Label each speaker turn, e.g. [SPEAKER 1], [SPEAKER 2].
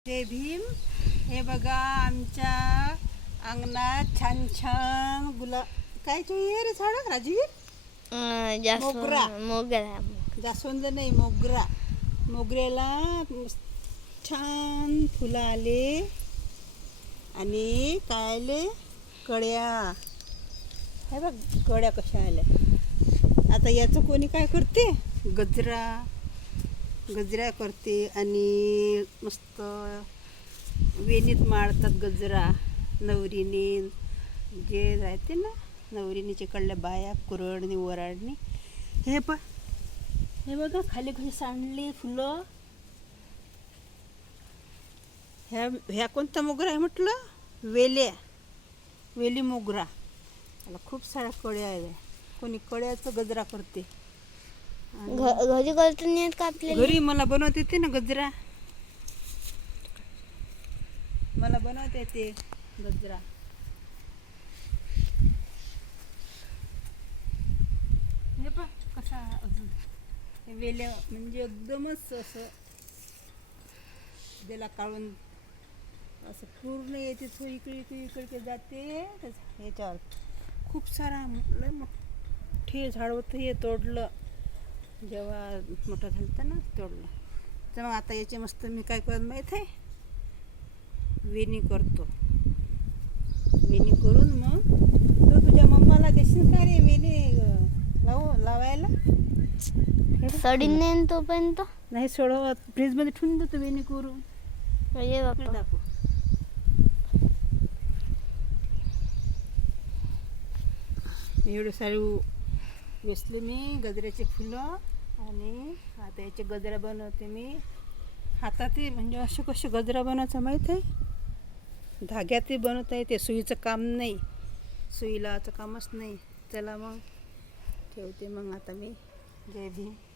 [SPEAKER 1] जय भीम. हे बघा आमच्या अंगणात छान छान काय चाहिए रे झाड राजीव? मोगरा.
[SPEAKER 2] मोगरा.
[SPEAKER 1] जास्वंद नाही, मोगरा. मोगऱ्याला छान फुलं आले आणि काय आले, कळ्या. हे बघ कळ्या कशा आल्या. आता याचं कोणी काय करते, गजरा करते आणि मस्त वेणीत माळतात गजरा. नवरीने जे राहते ना, नवरीने चिकडल्या बाया कुरडणी वराडणी. हे बघा खाली कशी सांडली फुलं. ह्या कोणता मोगरा आहे म्हटलं? वेली मोगरा. त्याला खूप साऱ्या कळ्या आहे. कोणी कळ्याचं गजरा करते.
[SPEAKER 2] घरी करतो नाही का आपल्याला?
[SPEAKER 1] घरी मला बनवता येते ना गजरा. मला बनवता येते गजरा. हे पहा कसा अजून हे वेल्या म्हणजे एकदमच असं त्याला काढून असं पूर्ण येते. तो इकडे जाते. ह्याच्यावर खूप सारा लय मोठे झाड होतं, हे तोडलं जेव्हा मोठं झालं ना, तोडलं. तर मग आता याचे मस्त मी काय करत माहीत आहे, वेणी करतो. वेणी करून मग तो तुझ्या मम्माला देशील का रे वेणी लावायला?
[SPEAKER 2] सडीन नाही तोपर्यंत
[SPEAKER 1] नाही सोडवत, फ्रीजमध्ये ठेवून देतो वेणी करून.
[SPEAKER 2] ये बाप्पा.
[SPEAKER 1] दाखव. एवढे सारे वेचले मी गजऱ्याचे फुलं आणि आता याचे गजरा बनवते मी. हातातही म्हणजे असे कसे गजरा बनवायचा माहीत आहे, धाग्यातही बनवता येते. सुईचं काम नाही, सुई लावायचं कामच नाही. चला मग ठेवते मग आता मी. जय भीम.